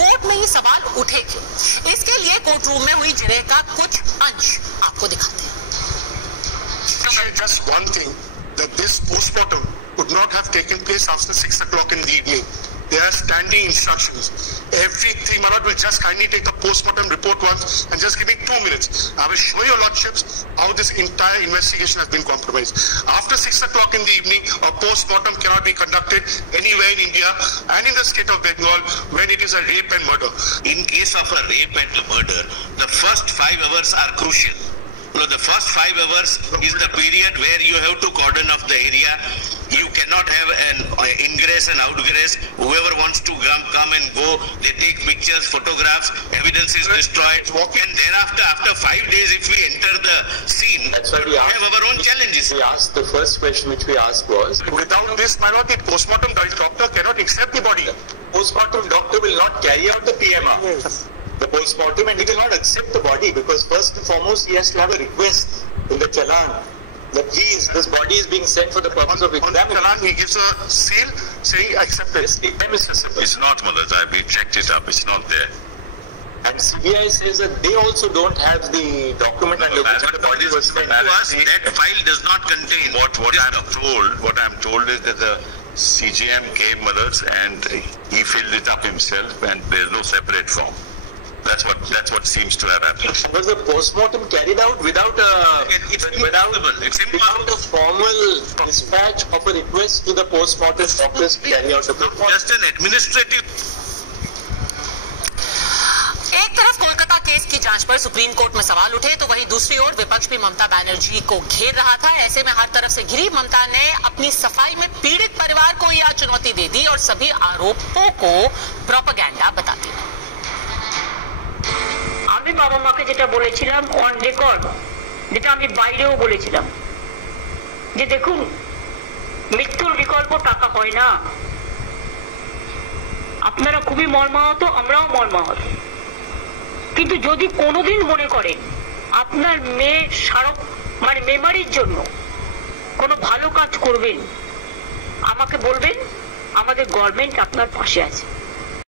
Court में ये सवाल उठे क्यों? इसके लिए कोर्ट रूम में हुई झड़प का कुछ अंश आपको दिखाते हैं। Just one thing, that this postmortem could not have taken place after 6 o'clock in the evening. There are standing instructions. Everything, Manoj will just kindly take the postmortem report once and just give me 2 minutes. I will show your lordships how this entire investigation has been compromised. After 6 o'clock in the evening, a postmortem cannot be conducted anywhere in India and in the state of Bengal when it is a rape and murder. In case of a rape and a murder, the first 5 hours are crucial. So the first 5 hours is the period where you have to cordon off the area. You cannot have an ingress and outgress. Whoever wants to come and go, they take pictures, photographs, evidence is destroyed. And thereafter, after 5 days, if we enter the scene, that's why we have our own challenges. We asked, the first question which we asked was, without this, my lord, the postmortem doctor cannot accept the body. Postmortem doctor will not carry out the PMR. Yes. The postmortem, and he will not accept the body because first and foremost he has to have a request in the challan that this body is being sent for the purpose of examination. On the challan he gives a seal saying accepted. It's not, Mother. We checked it up. It's not there. And CBI says that they also don't have the document and the body was sent to us. That file does not contain what I'm told is that the CGM came, Mothers, and he filled it up himself, and there's no separate form. That's what seems to have happened. Was the postmortem carried out without a formal dispatch of a request to the postmortem doctors to carry out the postmortem? Just an administrative. एक तरफ Kolkata case की जांच पर supreme court में सवाल उठे तो वहीं दूसरी ओर विपक्ष भी ममता बनर्जी को घेर रहा था। ऐसे में हर तरफ से घिरी ममता ने अपनी सफाई में पीड़ित परिवार को यह चुनौती दे दी और सभी आरोपों को प्रोपेगेंडा बता दिया। আমি বাবা মাকে যেটা বলেছিলাম অন রেকর্ড, যেটা আমি বাইরেও বলেছিলাম যে দেখুন মৃত্যুর বিকল্প টাকা হয় না। আপনারা খুবই মর্মাহত, আমরাও মর্মাহত, কিন্তু যদি কোনোদিন মনে করেন আপনার মেয়ে মেমারির জন্য কোনো ভালো কাজ করবেন আমাকে বলবেন, আমাদের গভর্নমেন্ট আপনার পাশে আছে।